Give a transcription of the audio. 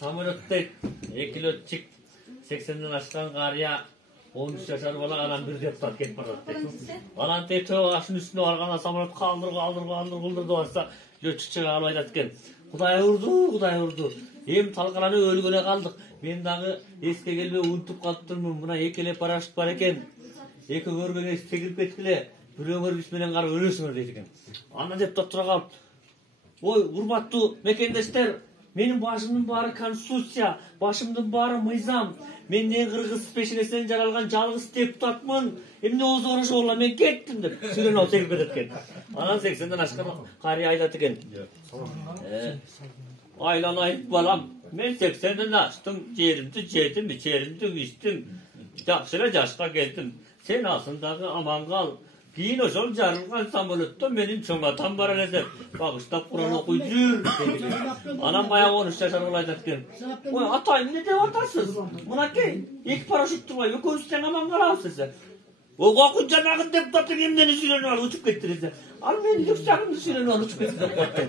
Samolotda ekilotçik 80'den aşkan qarıya 13 yaşar bala alan bir deputat ketip baradi. Alan teto aşın üstüne varganda samolot kaldır varsa göçükçe alып aytat eken. Kuday urdu. Hem talqalany ölgöne kaldık. Men dagı eske gelbe unutup kalıptırmın. Buna ekele paraşüt var eken. Eki görgene sekirip ketkile. Büröңөр биз менен кара өлөсүңөр дейт экен. Аны деп тура калып. Ой, урматтуу мекендештер, менин башымдын баары конституция, башымдын баары мыйзам. Мен не кыргыз пешенесинен жаралган жалгыз депутатмын. Эмне болсо ошо боло мен кеттим деп сүйлөнүп алып чегип кетет экен. Анан 80ден ашкан карый айтат экен. Айланайып балам, мен 80ден аштым, жеримди жедим, ичеримди içtim. Жакшыра жашка келдим. Sen aslındagы aman kal. Keyin ошол жарылган самолетто менин чоң атам бар эле. Багыштап Куран окуй жүр. Анан баягы 13 жашар бала айтат экен. Ой, атай эмне деп атасыз? Мынакей, эки парашют турбай экөөбүз тең аман калабыз десе. Окуп жанагы депутаттын эмнени сүйлөнүп алып учуп кетти десе. Ал менин жүксагымды сүйлөнүп алып учуп кетти деп атты.